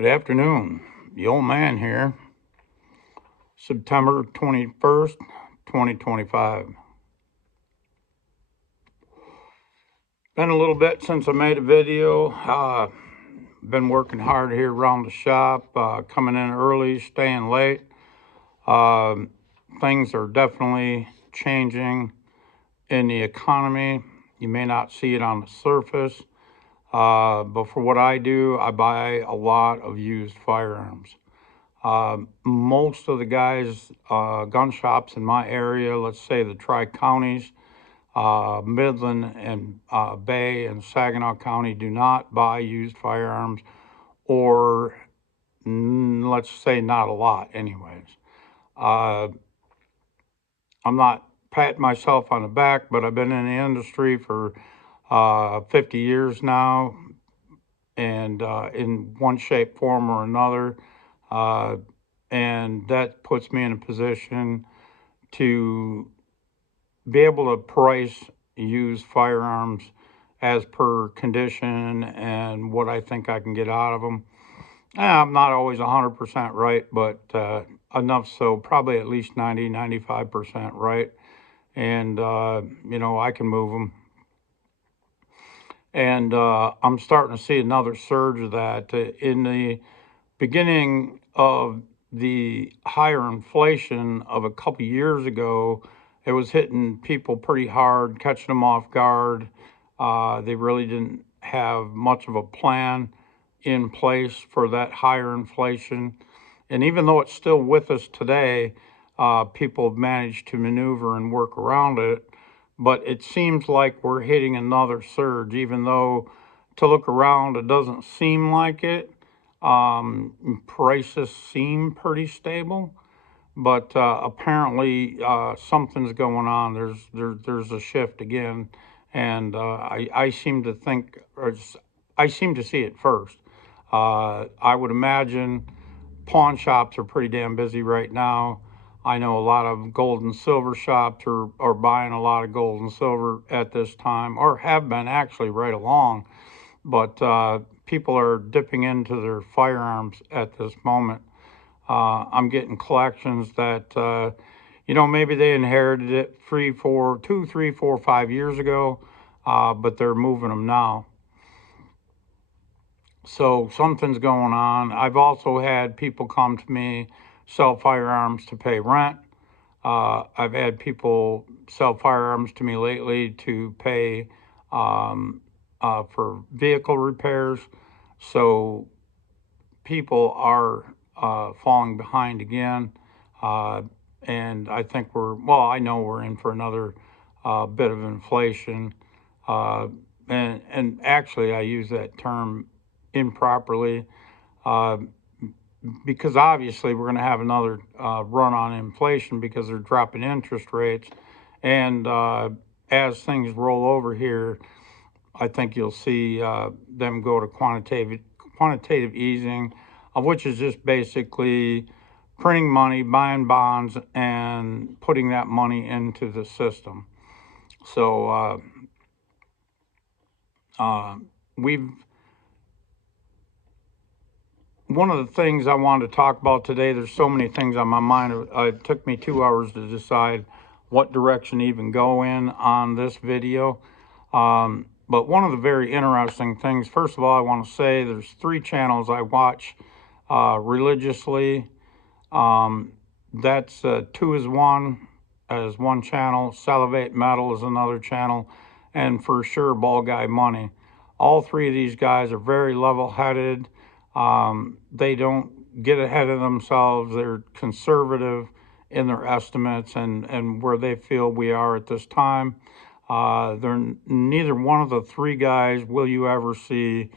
Good afternoon. The old man here. September 21st, 2025. Been a little bit since I made a video. Been working hard here around the shop, coming in early, staying late. Things are definitely changing in the economy. You may not see it on the surface, but for what I do, I buy a lot of used firearms. Most of the guys, gun shops in my area, let's say the Tri-Counties, Midland and Bay and Saginaw County, do not buy used firearms, or let's say not a lot anyways. I'm not patting myself on the back, but I've been in the industry for 50 years now, and in one shape, form, or another. And that puts me in a position to be able to price used firearms as per condition and what I think I can get out of them. I'm not always 100% right, but enough so, probably at least 95% right. And, I can move them. And I'm starting to see another surge of that. In the beginning of the higher inflation of a couple years ago, it was hitting people pretty hard, catching them off guard. They really didn't have much of a plan in place for that higher inflation. And even though it's still with us today, people have managed to maneuver and work around it. But it seems like we're hitting another surge, even though to look around, it doesn't seem like it. Prices seem pretty stable, but apparently something's going on. There's a shift again, and I seem to think, or I seem to see it first. I would imagine pawn shops are pretty damn busy right now. I know a lot of gold and silver shops are buying a lot of gold and silver at this time, or have been actually right along. But people are dipping into their firearms at this moment. I'm getting collections that, maybe they inherited it 5 years ago, but they're moving them now. So something's going on. I've also had people come to me, sell firearms to pay rent. I've had people sell firearms to me lately to pay for vehicle repairs. So people are falling behind again. And I think I know we're in for another bit of inflation. And actually, I use that term improperly, because obviously we're going to have another run on inflation because they're dropping interest rates. And as things roll over here, I think you'll see them go to quantitative easing, which is just basically printing money, buying bonds, and putting that money into the system. So one of the things I wanted to talk about today, there's so many things on my mind. It took me 2 hours to decide what direction to even go in on this video. But one of the very interesting things, first of all, I want to say there's 3 channels I watch religiously. That's 2 is one channel, Salivate Metal is another channel, and for sure Ball Guy Money. All 3 of these guys are very level-headed. They don't get ahead of themselves. They're conservative in their estimates and where they feel we are at this time. They're neither one of the 3 guys will you ever see,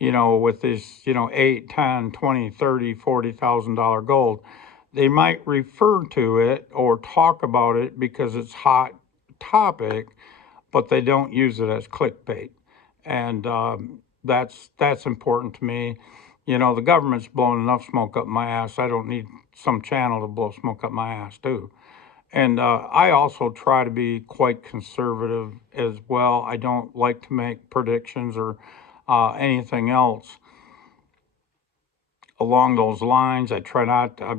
with this, 8, 10, 20, 30, $40,000 gold. They might refer to it or talk about it because it's hot topic, but they don't use it as clickbait. And that's important to me. The government's blowing enough smoke up my ass. I don't need some channel to blow smoke up my ass too. And I also try to be quite conservative as well. I don't like to make predictions or anything else. along those lines. I try not to, I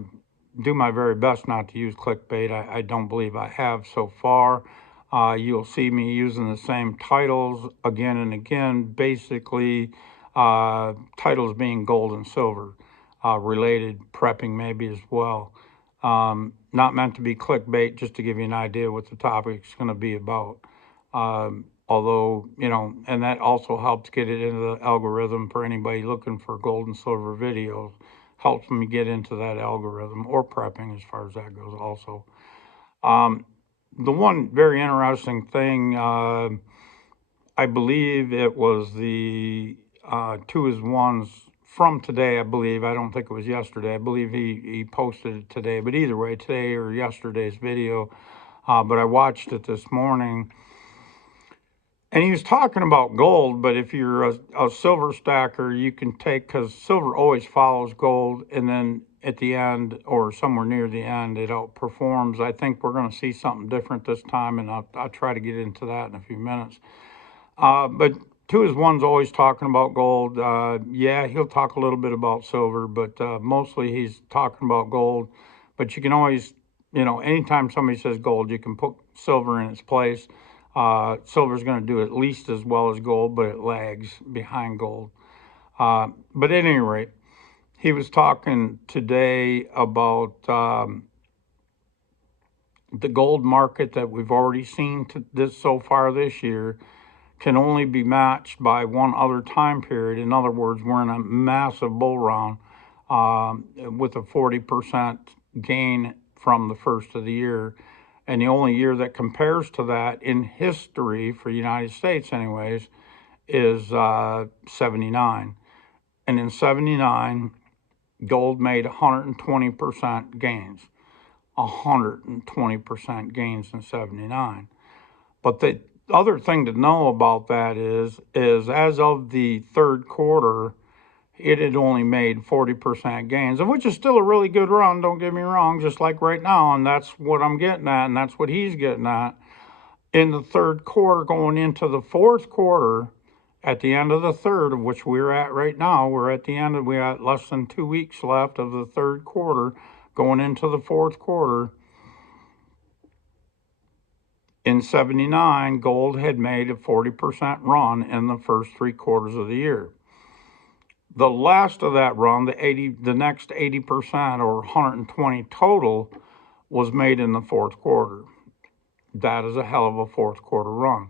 do my very best not to use clickbait. I don't believe I have so far. You'll see me using the same titles again and again, basically titles being gold and silver related, prepping maybe as well. Not meant to be clickbait, just to give you an idea what the topic's going to be about. Although, and that also helps get it into the algorithm for anybody looking for gold and silver videos. Helps me get into that algorithm, or prepping as far as that goes also. The one very interesting thing, I believe it was the 2-is-1s from today, I believe. I don't think it was yesterday. I believe he posted it today. But either way, today or yesterday's video. But I watched it this morning. And he was talking about gold, but if you're a silver stacker, you can take, because silver always follows gold, and then at the end, or somewhere near the end, it outperforms. I think we're going to see something different this time, and I'll try to get into that in a few minutes. But 2-is-1's always talking about gold. Yeah, he'll talk a little bit about silver, but mostly he's talking about gold. But you can always, anytime somebody says gold, you can put silver in its place. Silver's going to do at least as well as gold, but it lags behind gold. But at any rate, he was talking today about the gold market that we've already seen so far this year can only be matched by one other time period. In other words, we're in a massive bull run with a 40% gain from the first of the year. And the only year that compares to that in history, for the United States anyways, is 79. And in 79, gold made 120% gains. 120% gains in 79. But the other thing to know about that is as of the third quarter, it had only made 40% gains, which is still a really good run, don't get me wrong, just like right now, and that's what I'm getting at, and that's what he's getting at. In the third quarter, going into the fourth quarter, at the end of the third, of which we're at right now, we got less than 2 weeks left of the third quarter, going into the fourth quarter. In 79, gold had made a 40% run in the first 3 quarters of the year. The last of that run, the next 80% or 120 total, was made in the fourth quarter. That is a hell of a fourth quarter run.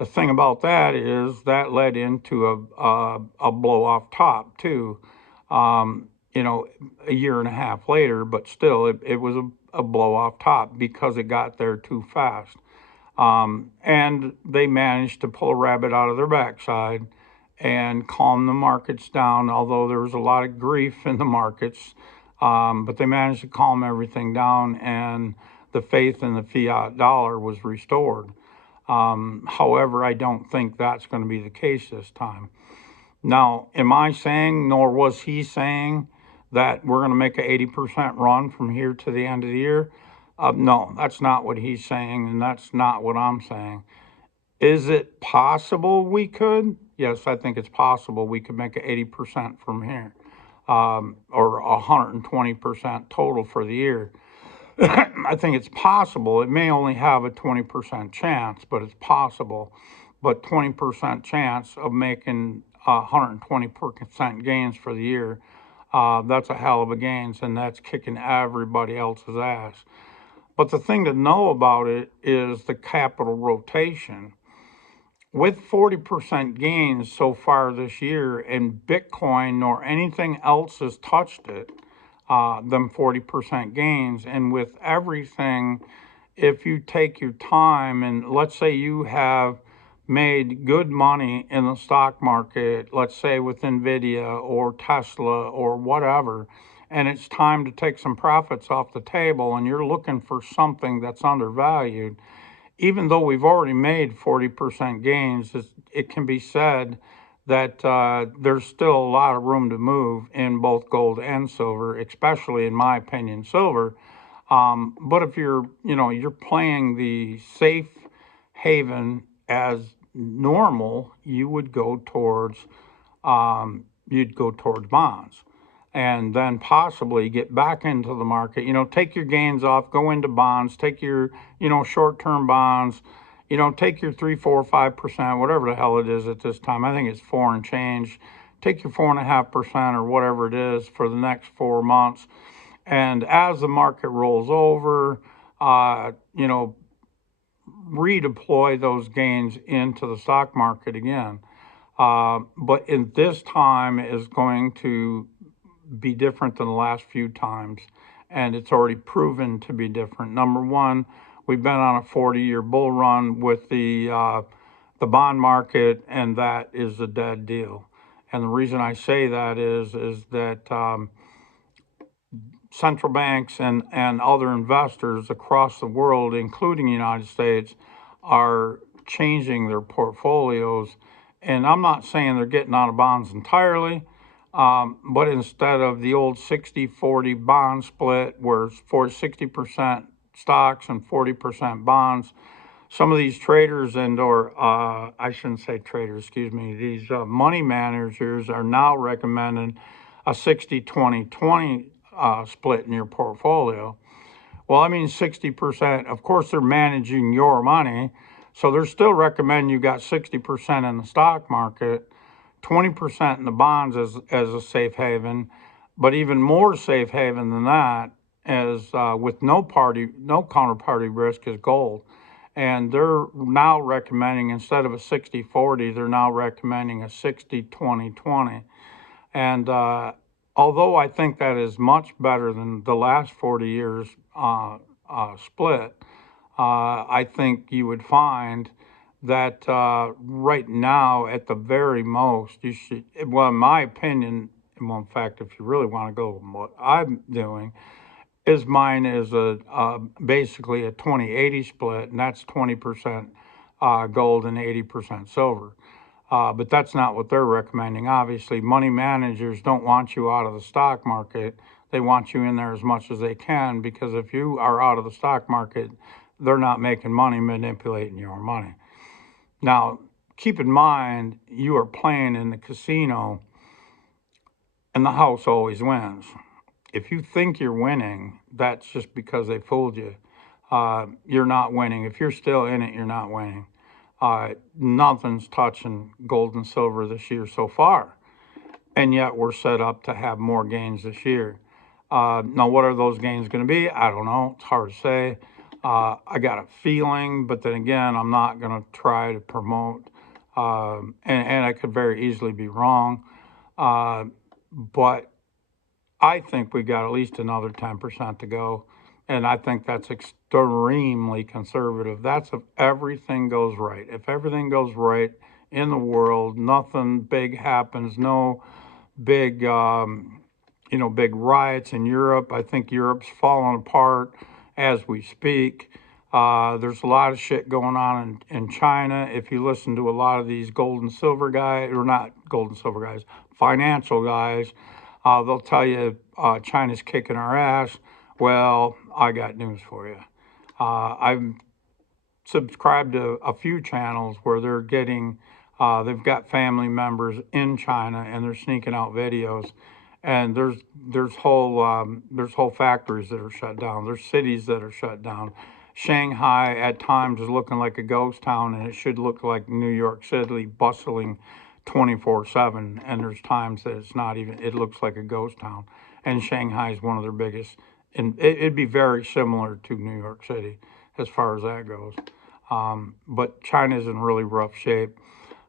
The thing about that is that led into a blow off top too. A year and a half later, but still it was a blow off top because it got there too fast. And they managed to pull a rabbit out of their backside and calm the markets down, although there was a lot of grief in the markets. But they managed to calm everything down, and the faith in the fiat dollar was restored. However, I don't think that's going to be the case this time. Now, am I saying, nor was he saying, that we're going to make an 80% run from here to the end of the year? No, that's not what he's saying, and that's not what I'm saying. Is it possible we could? Yes, I think it's possible we could make an 80% from here, or 120% total for the year. I think it's possible. It may only have a 20% chance, but it's possible. But 20% chance of making 120% gains for the year, that's a hell of a gains, and that's kicking everybody else's ass. But the thing to know about it is the capital rotation. With 40% gains so far this year, and Bitcoin nor anything else has touched it, them 40% gains, and with everything, if you take your time, and let's say you have made good money in the stock market, let's say with Nvidia or Tesla or whatever, and it's time to take some profits off the table, and you're looking for something that's undervalued, even though we've already made 40% gains, it can be said that there's still a lot of room to move in both gold and silver, especially in my opinion, silver. But if you're playing the safe haven as normal, you would go towards bonds. and then possibly get back into the market. Take your gains off, go into bonds, take your, short-term bonds, take your 3, 4, 5%, whatever the hell it is at this time. I think it's 4 and change. Take your 4.5% or whatever it is for the next 4 months. And as the market rolls over, redeploy those gains into the stock market again. But in this time is going to be different than the last few times, and it's already proven to be different. Number one, we've been on a 40-year bull run with the bond market, and that is a dead deal. And the reason I say that is that central banks and other investors across the world, including the United States, are changing their portfolios. And I'm not saying they're getting out of bonds entirely, but instead of the old 60-40 bond split, where it's 60% stocks and 40% bonds, some of these traders or I shouldn't say traders, excuse me, these money managers are now recommending a 60-20-20 split in your portfolio. Well, I mean 60%. Of course, they're managing your money, so they're still recommending you got 60% in the stock market, 20% in the bonds as a safe haven, but even more safe haven than that, as with no counterparty risk, is gold. And they're now recommending, instead of a 60-40, they're now recommending a 60-20-20. And although I think that is much better than the last 40 years split, I think you would find that right now, at the very most, you should, well, in my opinion, well, in fact, if you really want to go with what I'm doing, is mine is basically a 20-80 split, and that's 20% gold and 80% silver. But that's not what they're recommending. Obviously, money managers don't want you out of the stock market. They want you in there as much as they can, because if you are out of the stock market, they're not making money manipulating your money. Now, keep in mind, you are playing in the casino, and the house always wins. If you think you're winning, that's just because they fooled you. You're not winning. If you're still in it, you're not winning. Nothing's touching gold and silver this year so far, and yet we're set up to have more gains this year. Now, what are those gains going to be? I don't know. It's hard to say. I got a feeling, but then again, I'm not going to try to promote, and I could very easily be wrong. But I think we got at least another 10% to go, and I think that's extremely conservative. That's if everything goes right. If everything goes right in the world, nothing big happens, no big, big riots in Europe. I think Europe's falling apart as we speak. There's a lot of shit going on in China. If you listen to a lot of these gold and silver guys, or not gold and silver guys, financial guys, they'll tell you China's kicking our ass. Well, I got news for you. I've subscribed to a few channels where they're getting, they've got family members in China, and they're sneaking out videos. And there's whole factories that are shut down. There's cities that are shut down. Shanghai at times is looking like a ghost town, and it should look like New York City, bustling 24/7. And there's times that it's not even. It looks like a ghost town. And Shanghai is one of their biggest. And it'd be very similar to New York City as far as that goes. But China's in really rough shape.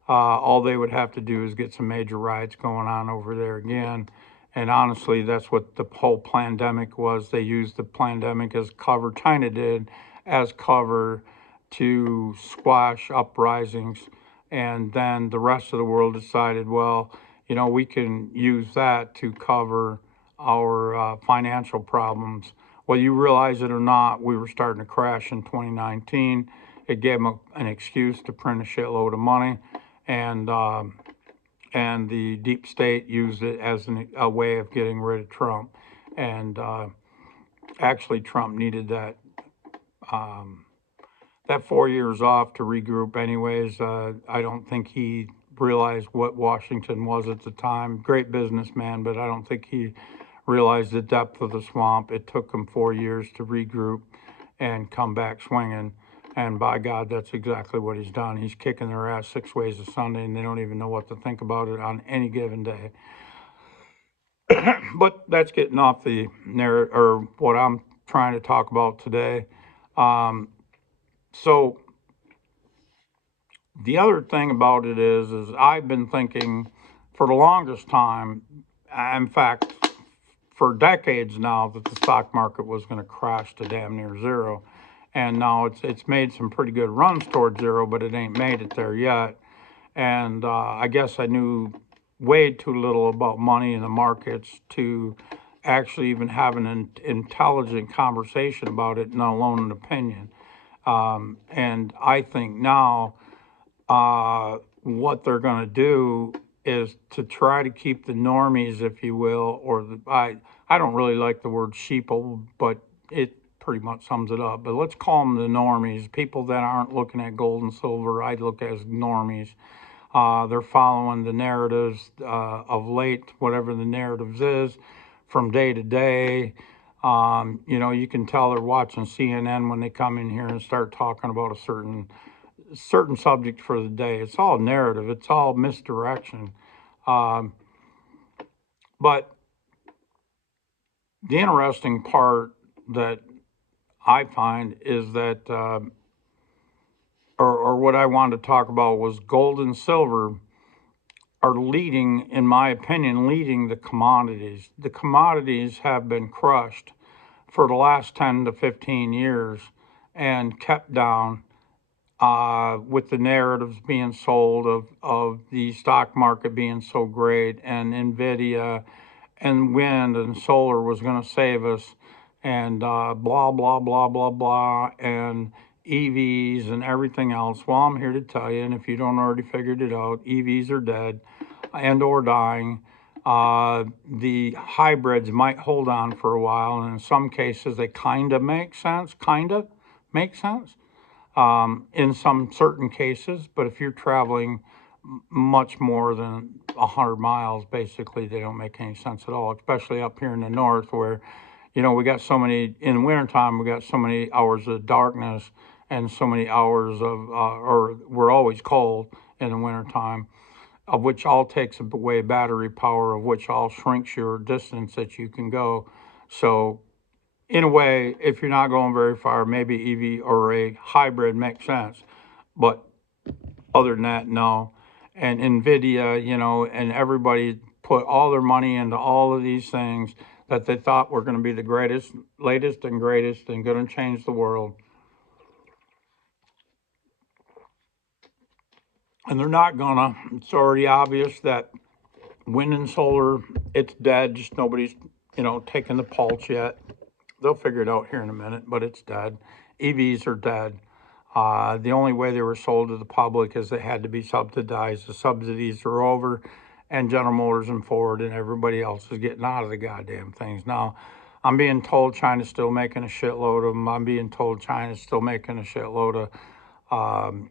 All they would have to do is get some major riots going on over there again. And honestly, that's what the whole pandemic was. They used the pandemic as cover. China did as cover to squash uprisings. And then the rest of the world decided, well, we can use that to cover our financial problems. Whether you realize it or not, we were starting to crash in 2019. It gave them an excuse to print a shitload of money. And the deep state used it as a way of getting rid of Trump. And actually, Trump needed that 4 years off to regroup anyways. I don't think he realize what Washington was at the time. Great businessman, but I don't think he realized the depth of the swamp. It took him 4 years to regroup and come back swinging. And by God, that's exactly what he's done. He's kicking their ass 6 ways a Sunday, and they don't even know what to think about it on any given day. But that's getting off the narrative, or what I'm trying to talk about today. So the other thing about it is I've been thinking for the longest time, in fact, for decades now, that the stock market was going to crash to damn near zero. And now it's made some pretty good runs towards zero, but it ain't made it there yet. And I guess I knew way too little about money in the markets to actually even have an intelligent conversation about it, not alone an opinion. And I think now what they're going to do is to try to keep the normies, if you will, or I don't really like the word sheeple, but it pretty much sums it up. But let's call them the normies, people that aren't looking at gold and silver. I look as normies. They're following the narratives of late, whatever the narratives is, from day to day. You can tell they're watching CNN when they come in here and start talking about a certain subject for the day. It's all narrative. It's all misdirection. But the interesting part that I find is that, or what I wanted to talk about was gold and silver are leading, in my opinion, leading the commodities. The commodities have been crushed for the last 10 to 15 years and kept down with the narratives being sold of the stock market being so great, and NVIDIA and wind and solar was going to save us, and blah, blah, blah, blah, blah, and EVs and everything else. Well, I'm here to tell you, and if you don't already figured it out, EVs are dead and or dying. The hybrids might hold on for a while, and in some cases they kind of make sense, in some certain cases. But if you're traveling much more than 100 miles, basically they don't make any sense at all, especially up here in the north where, we got so many, in wintertime, we got so many hours of darkness and so many hours of, or we're always cold in the wintertime, of which all takes away battery power, of which all shrinks your distance that you can go. So in a way, if you're not going very far, maybe EV or a hybrid makes sense. But other than that, no. And NVIDIA, and everybody put all their money into all of these things that they thought were going to be the greatest, latest and greatest and going to change the world. And they're not gonna. It's already obvious that wind and solar, it's dead. Just nobody's, taking the pulse yet. They'll figure it out here in a minute, but it's dead. EVs are dead. The only way they were sold to the public is they had to be subsidized. The subsidies are over, and General Motors and Ford and everybody else is getting out of the goddamn things. Now, I'm being told China's still making a shitload of them. I'm being told China's still making a shitload of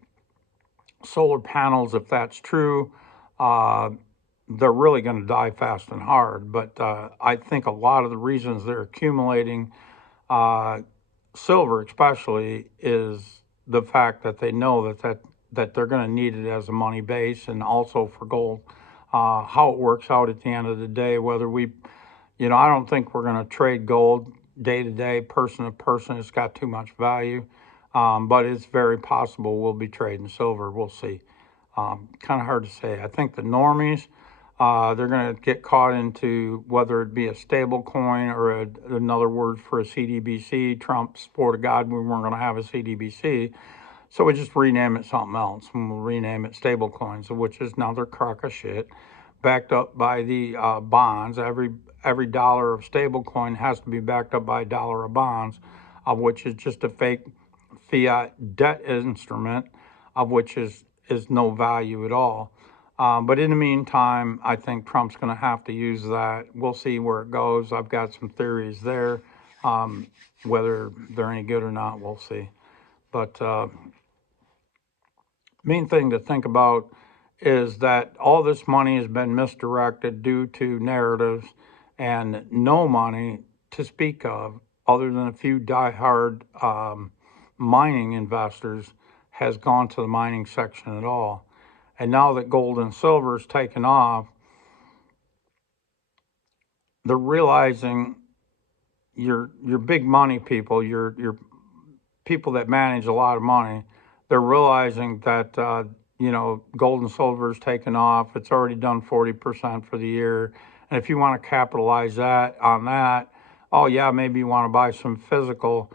solar panels. If that's true, they're really going to die fast and hard. But I think a lot of the reasons they're accumulating silver, especially, is the fact that they know that they're going to need it as a money base, and also for gold. How it works out at the end of the day, whether we, I don't think we're going to trade gold day to day, person to person. It's got too much value. But it's very possible we'll be trading silver. We'll see. Kind of hard to say. I think the normies, they're going to get caught into whether it be a stable coin or another word for a CDBC. Trump swore to God we weren't going to have a CDBC. So we just rename it something else, and we'll rename it stable coins, which is another crock of shit, backed up by the bonds. Every dollar of stable coin has to be backed up by a dollar of bonds, of which is just a fake fiat debt instrument, of which is no value at all. But in the meantime, I think Trump's going to have to use that. We'll see where it goes. I've got some theories there. Whether they're any good or not, we'll see. But main thing to think about is that all this money has been misdirected due to narratives and no money to speak of, other than a few diehard mining investors, has gone to the mining section at all. And now that gold and silver is taken off, they're realizing your big money people, your people that manage a lot of money, they're realizing that gold and silver is taken off. It's already done 40% for the year, and if you want to capitalize that, oh yeah, maybe you want to buy some physical,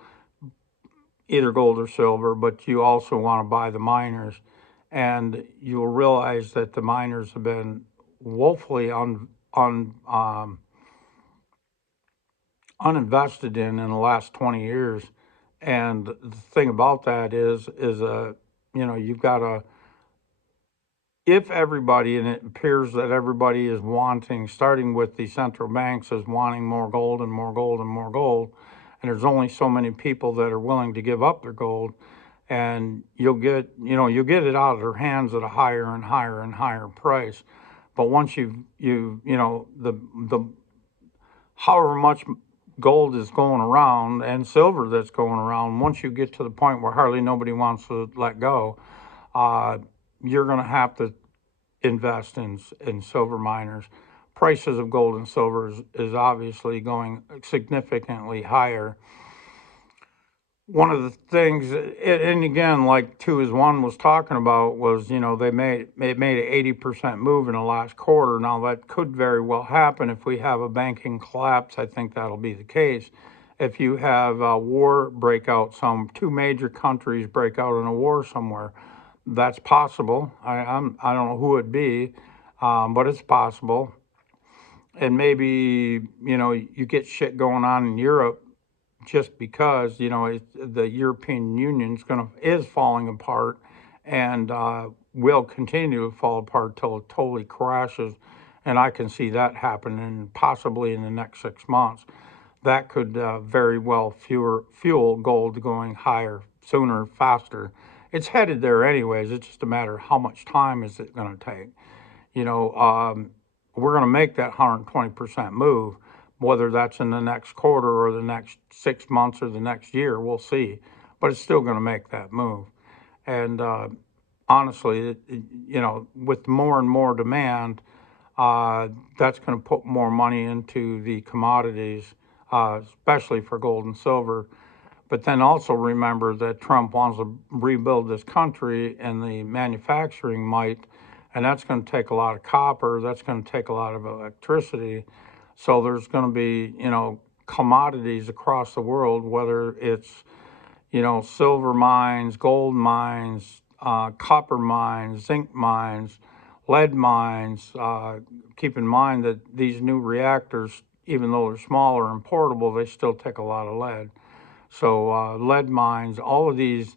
either gold or silver, but you also want to buy the miners, and you'll realize that the miners have been woefully uninvested in the last 20 years. And the thing about that you've got to, if everybody, and it appears that everybody is wanting, starting with the central banks, is wanting more gold and more gold and more gold, and there's only so many people that are willing to give up their gold, and you'll get it out of their hands at a higher and higher and higher price. But once the however much gold is going around and silver that's going around, once you get to the point where hardly nobody wants to let go, uh, you're going to have to invest in silver miners. Prices of gold and silver is obviously going significantly higher. One of the things, and again, like 2 is 1 was talking about, was they made an 80% move in the last quarter. Now that could very well happen if we have a banking collapse. I think that'll be the case. If you have a war breakout, some 2 major countries break out in a war somewhere, that's possible. I don't know who it'd be, but it's possible. And maybe you get shit going on in Europe, just because the European Union is falling apart, and will continue to fall apart till it totally crashes, and I can see that happening possibly in the next 6 months. That could very well fuel gold going higher sooner, faster. It's headed there anyways. It's just a matter of how much time is it going to take. You know, we're going to make that 120% move. Whether that's in the next quarter or the next 6 months or the next year, we'll see. But it's still going to make that move. And honestly, with more and more demand, that's going to put more money into the commodities, especially for gold and silver. But then also remember that Trump wants to rebuild this country and the manufacturing might, and that's going to take a lot of copper. That's going to take a lot of electricity. So there's going to be, commodities across the world, whether it's, silver mines, gold mines, copper mines, zinc mines, lead mines. Keep in mind that these new reactors, even though they're smaller and portable, they still take a lot of lead. So lead mines, all of these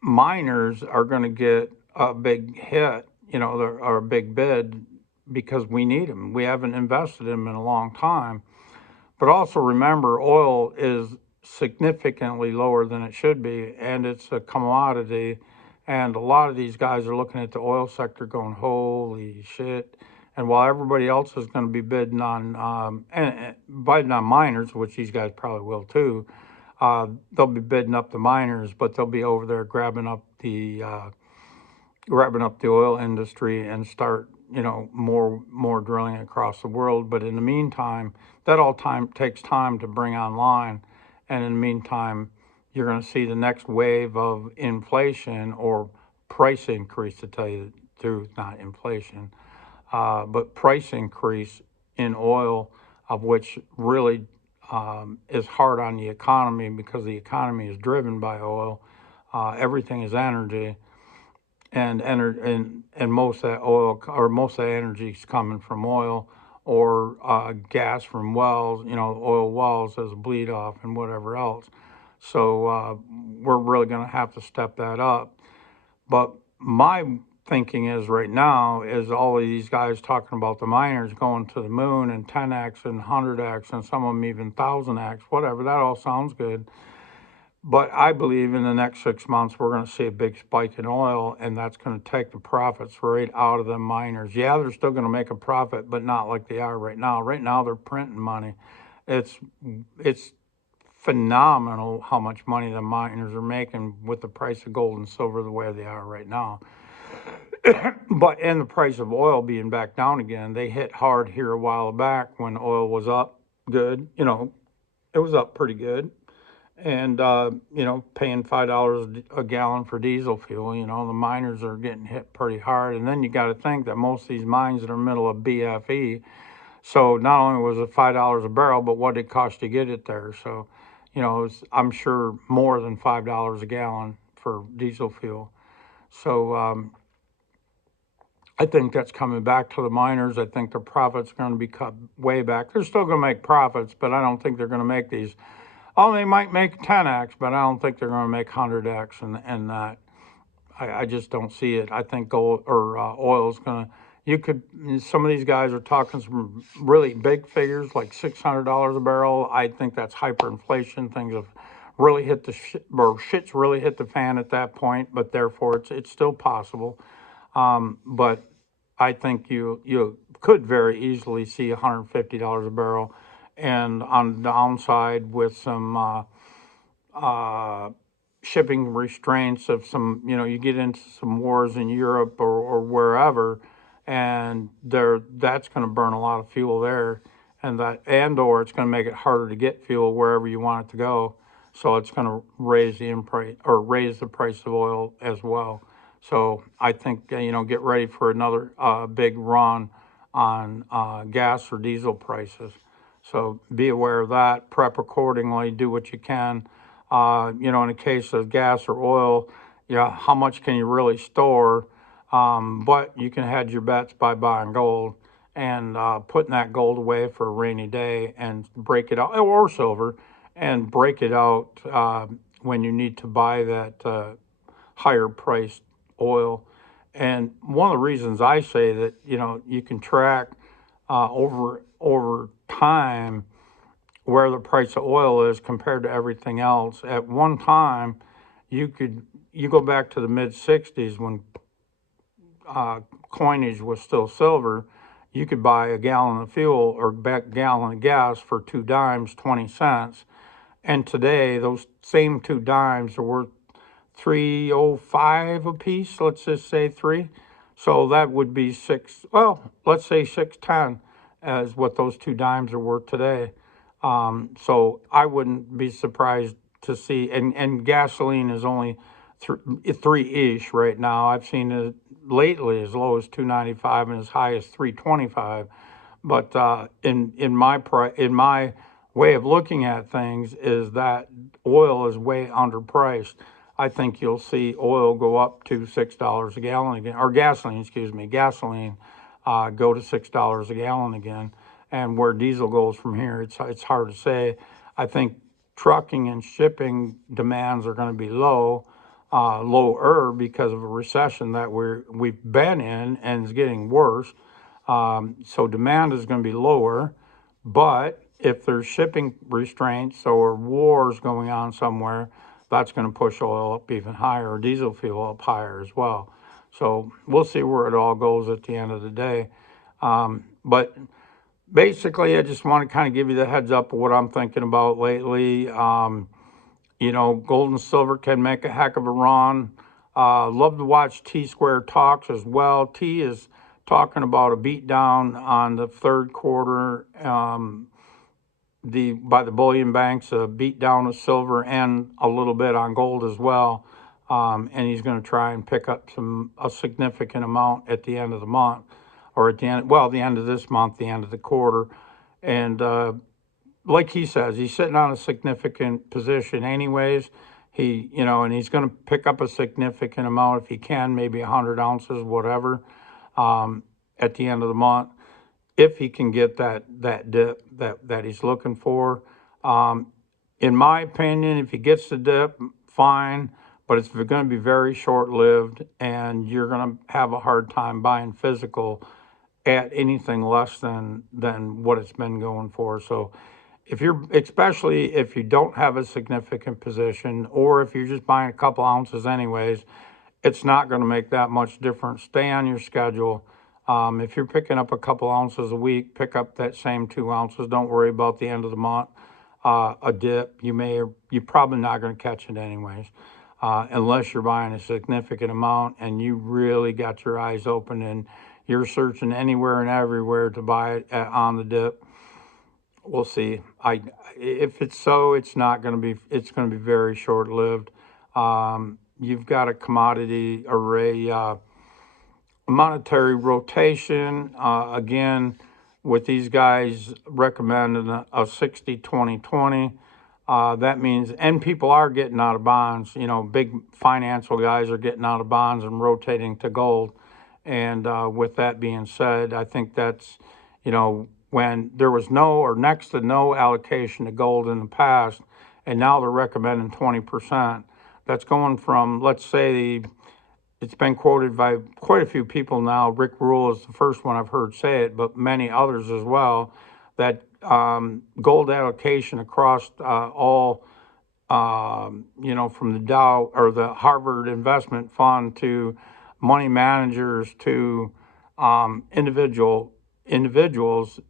miners are going to get a big hit, or a big bid, because we need them. We haven't invested in them in a long time. But also remember, oil is significantly lower than it should be, and it's a commodity. And a lot of these guys are looking at the oil sector going, holy shit. And while everybody else is going to be bidding on miners, which these guys probably will too, they'll be bidding up the miners, but they'll be over there grabbing up the oil industry and start more drilling across the world. But in the meantime, that all takes time to bring online, and in the meantime, you're going to see the next wave of inflation or price increase, to tell you the truth, not inflation, but price increase in oil, of which really is hard on the economy, because the economy is driven by oil. Everything is energy, and most of that oil, or most of that energy, is coming from oil, or gas from wells, oil wells as a bleed off and whatever else. So we're really going to have to step that up. But my thinking is right now is all of these guys talking about the miners going to the moon and 10x and 100x and some of them even 1000x, whatever. That all sounds good. But I believe in the next 6 months, we're going to see a big spike in oil, and that's going to take the profits right out of the miners. Yeah, they're still going to make a profit, but not like they are right now. Right now, they're printing money. It's it's phenomenal how much money the miners are making with the price of gold and silver the way they are right now. But and the price of oil being back down again, they hit hard here a while back when oil was up good. It was up pretty good, and paying $5 a gallon for diesel fuel. The miners are getting hit pretty hard, and then you got to think that most of these mines that are middle of BFE. So not only was it $5 a barrel, but what did it cost to get it there? So, I'm sure more than $5 a gallon for diesel fuel. So I think that's coming back to the miners. I think their profits are going to be cut way back. They're still going to make profits, but I don't think they're going to make these. Oh, they might make 10x, but I don't think they're going to make 100x, and that. I just don't see it. I think gold or oil is going to. You could. Some of these guys are talking some really big figures, like $600 a barrel. I think that's hyperinflation. Things have really hit the or shit's really hit the fan at that point. But therefore, it's still possible. But I think you could very easily see $150 a barrel, and on the downside with some uh, shipping restraints of some, you get into some wars in Europe or wherever, and that's going to burn a lot of fuel there, or it's going to make it harder to get fuel wherever you want it to go. So it's going to raise the price of oil as well. So I think get ready for another big run on gas or diesel prices. So be aware of that. Prep accordingly. Do what you can. In the case of gas or oil, how much can you really store? But you can hedge your bets by buying gold and putting that gold away for a rainy day and break it out, or silver, and break it out when you need to buy that higher priced oil. And one of the reasons I say that, you can track over time where the price of oil is compared to everything else. At one time, you go back to the mid '60s when coinage was still silver. You could buy a gallon of fuel or a gallon of gas for 2 dimes, 20 cents. And today, those same 2 dimes are worth 3.05 a piece. Let's just say three. So that would be six. Well, let's say 6.10 as what those 2 dimes are worth today. So I wouldn't be surprised to see, and gasoline is only three-ish right now. I've seen it lately as low as 2.95 and as high as 3.25. But in my way of looking at things is that oil is way underpriced. I think you'll see oil go up to $6 a gallon again, or gasoline, gasoline go to $6 a gallon again. And where diesel goes from here, it's hard to say. I think trucking and shipping demands are going to be lower because of a recession that we've been in and is getting worse. So demand is going to be lower, but if there's shipping restraints or wars going on somewhere, that's going to push oil up even higher, or diesel fuel up higher as well. So we'll see where it all goes at the end of the day. But basically, I just want to kind of give you the heads up of what I'm thinking about lately. Gold and silver can make a heck of a run. Love to watch T Square talks as well. T is talking about a beatdown on the third quarter. By the bullion banks, a beatdown of silver and a little bit on gold as well. And he's going to try and pick up a significant amount at the end of the month, or the end of this month, the end of the quarter. And like he says, he's sitting on a significant position anyways. And he's going to pick up a significant amount if he can, maybe 100 ounces, whatever, at the end of the month, if he can get that dip that he's looking for. In my opinion, if he gets the dip, fine, but it's going to be very short-lived, and you're going to have a hard time buying physical at anything less than what it's been going for. So especially if you don't have a significant position, or if you're just buying a couple ounces anyways, it's not going to make that much difference. Stay on your schedule. If you're picking up a couple ounces a week, pick up that same 2 ounces. Don't worry about the end of the month. A dip, you're probably not going to catch it anyways, unless you're buying a significant amount and you really got your eyes open and you're searching anywhere and everywhere to buy it on the dip. We'll see. If it's so, it's not going to be. It's going to be very short lived. You've got a commodity array, monetary rotation. Again, with these guys recommending a 60-20-20. That means, and people are getting out of bonds. You know, big financial guys are getting out of bonds and rotating to gold. And with that being said, I think that's, when there was no or next to no allocation to gold in the past, and now they're recommending 20%. That's going from, let's say, it's been quoted by quite a few people now. Rick Rule is the first one I've heard say it, but many others as well, that gold allocation across all, from the Dow or the Harvard Investment Fund to money managers to individuals,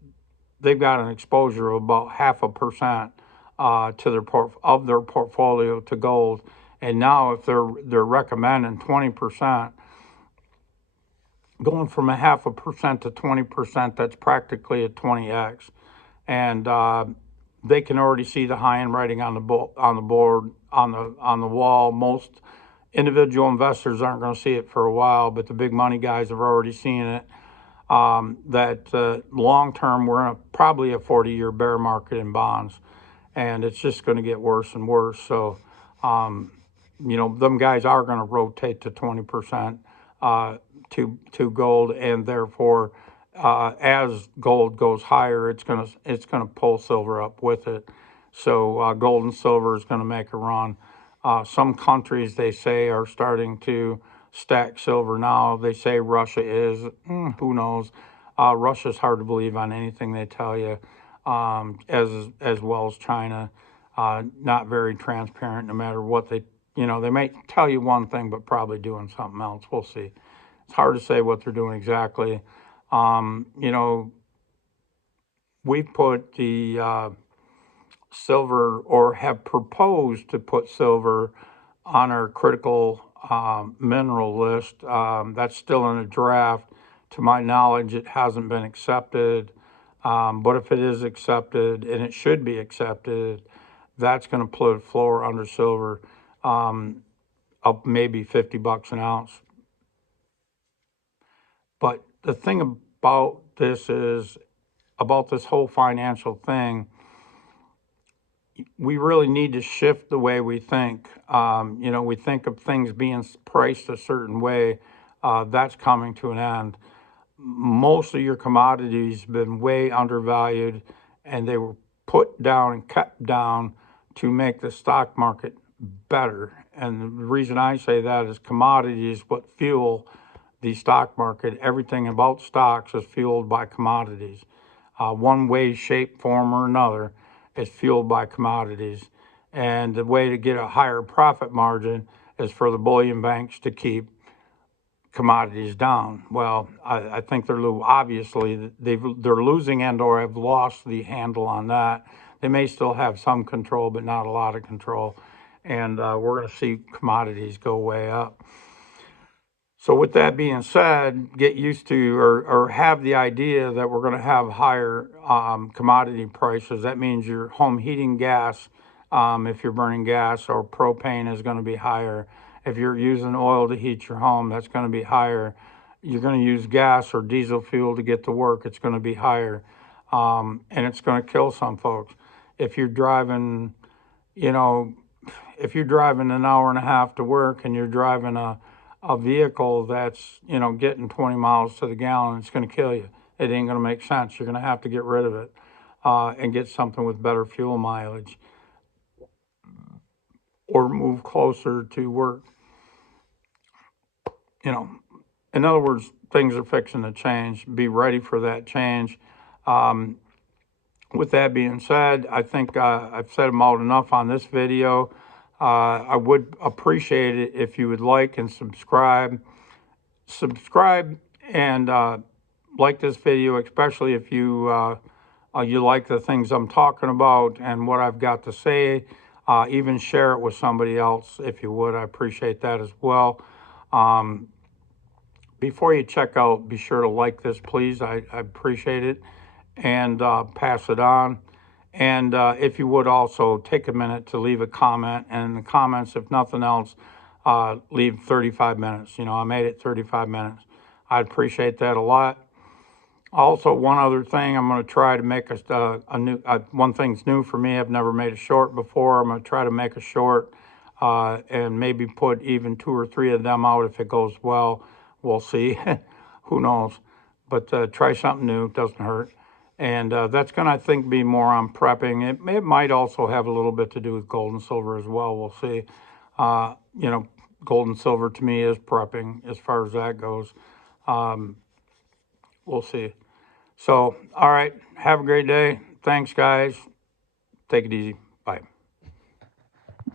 they've got an exposure of about 0.5% to their portfolio to gold. And now, if they're recommending 20%, going from 0.5% to 20%, that's practically a 20x. And they can already see the high end writing on the board on the wall. Most individual investors aren't going to see it for a while, but the big money guys have already seen it. That long term, we're in probably a 40-year bear market in bonds, and it's just going to get worse and worse. So, them guys are going to rotate to 20% to gold, and therefore, as gold goes higher, it's gonna pull silver up with it. So gold and silver is going to make a run. Some countries, they say, are starting to stack silver now. They say Russia is. Who knows? Russia's hard to believe on anything they tell you, as well as China. Not very transparent, no matter what they may tell you one thing, but probably doing something else. We'll see. It's hard to say what they're doing exactly. We've put the silver, or have proposed to put silver on our critical mineral list. That's still in a draft. To my knowledge, it hasn't been accepted. But if it is accepted, and it should be accepted, that's going to put a floor under silver of maybe $50 an ounce. But the thing about this is, about this whole financial thing, we really need to shift the way we think. We think of things being priced a certain way. That's coming to an end. Most of your commodities have been way undervalued, and they were put down and kept down to make the stock market better. And the reason I say that is commodities what fuel the stock market. Everything about stocks is fueled by commodities. One way, shape, form, or another is fueled by commodities. And the way to get a higher profit margin is for the bullion banks to keep commodities down. Well, I think they're obviously they're losing and/or have lost the handle on that. They may still have some control, but not a lot of control. And we're going to see commodities go way up. So with that being said, get used to, or have the idea that we're going to have higher commodity prices. That means your home heating gas, if you're burning gas, or propane, is going to be higher. If you're using oil to heat your home, that's going to be higher. You're going to use gas or diesel fuel to get to work, it's going to be higher. And it's going to kill some folks. If you're driving, an hour and a half to work, and you're driving a vehicle that's, getting 20 miles to the gallon, it's going to kill you. It ain't going to make sense. You're going to have to get rid of it and get something with better fuel mileage, or move closer to work. In other words, things are fixing to change. Be ready for that change. with that being said, I think I've said them out enough on this video. I would appreciate it if you would like and subscribe. Subscribe and like this video, especially if you like the things I'm talking about and what I've got to say. Even share it with somebody else if you would. I appreciate that as well. Before you check out, be sure to like this, please. I appreciate it. And pass it on. And if you would also take a minute to leave a comment. And in the comments, if nothing else, leave 35 minutes. You know, I made it 35 minutes. I'd appreciate that a lot. Also, one other thing, I'm going to try to make a new, one thing's new for me. I've never made a short before. I'm going to try to make a short and maybe put even 2 or 3 of them out if it goes well. We'll see. Who knows? But try something new. Doesn't hurt. And that's going to, I think, be more on prepping. It might also have a little bit to do with gold and silver as well. We'll see. You know, gold and silver to me is prepping as far as that goes. We'll see. So, all right. Have a great day. Thanks, guys. Take it easy. Bye.